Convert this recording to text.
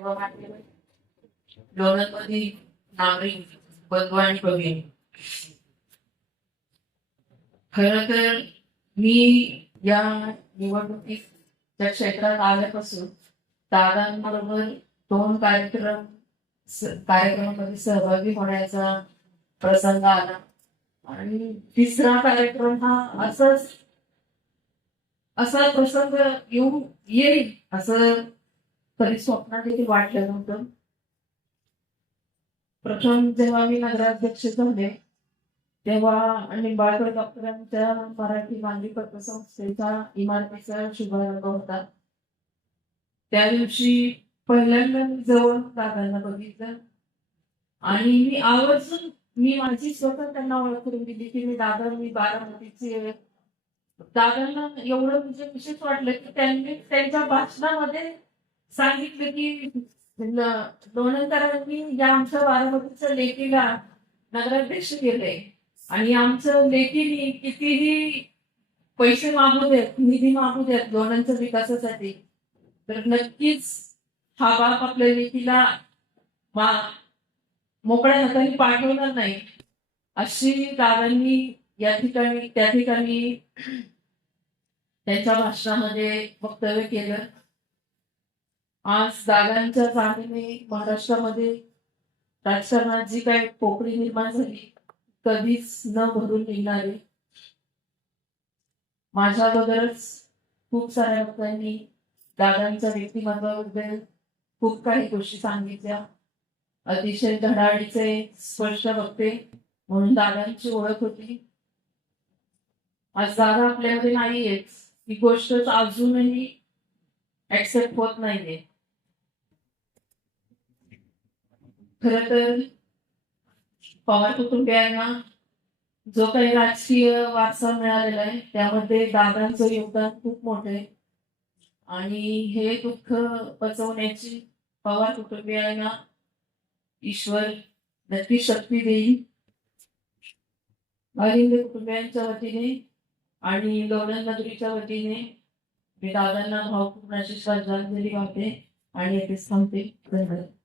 किंवा मान्यवर बंधू आणि भगिनी. खर तर मी या निवडणुकीच्या क्षेत्रात आल्यापासून दादांबरोबर दोन कार्यक्रम कार्यक्रमामध्ये सहभागी होण्याचा प्रसंग आला. आणि तिसरा कार्यक्रम हा असाच असा प्रसंग येऊ येईल असं कधी स्वप्नात देखील वाटलं नव्हतं. प्रथम जेव्हा मी नगराध्यक्ष झाले तेव्हा निंबाळकर डॉक्टरांच्या मराठी मानवी पतसंस्थेचा इमारतीचा शुभारंभ होता. त्या दिवशी पहिल्यांदा मी जवळ दादांना बघितलं. आणि मी आवर्जून मी माझी स्वतः त्यांना ओळख करून दिली की मी दादा मी बारामतीची दादांना एवढं म्हणजे विशेष वाटलं की त्यांनी त्यांच्या भाषणामध्ये सांगितलं की न- लोणंदकरांनी या आमच्या बारामतीच्या लेकीला नगराध्यक्ष केले आणि आमचं लेकीने कितीही पैसे मागू देत निधी मागू देत लोणांच्या विकासासाठी तर नक्कीच हा बाप आपल्या लेकीला मा- मोकळ्या हाताने पाठवणार नाही. अशी दादांनी या ठिकाणी त्या ठिकाणी त्यांच्या भाषणामध्ये वक्तव्य केलं. आज दादांच्या जाणीने महाराष्ट्रामध्ये राजकारणात जी काही पोकळी निर्माण झाली कधीच न भरून निघणारे. माझ्या बरोबरच खूप साऱ्या लोकांनी दादांच्या व्यक्तिमत्वाबद्दल खूप काही गोष्टी सांगितल्या. अतिशय धडाडीचे स्पष्ट वक्ते म्हणून दादांची ओळख होती. आज दादा आपल्यामध्ये नाहीयेच ही गोष्ट अजूनही ऍक्सेप्ट होत नाहीये. खर तर पवार कुटुंबियांना जो काही राजकीय वारसा मिळालेला आहे त्यामध्ये दादांचं योगदान खूप मोठं आहे. आणि हे दुःख पचवण्याची पवार कुटुंबियांना ईश्वर नक्की शक्ती देईल. अरिंद कुटुंबियांच्या वतीने आणि लोणंद नगरीच्या वतीने मी दादांना भावपूर्ण अशी श्रद्धांजली वाहते आणि येथेच थांबते. धन्यवाद.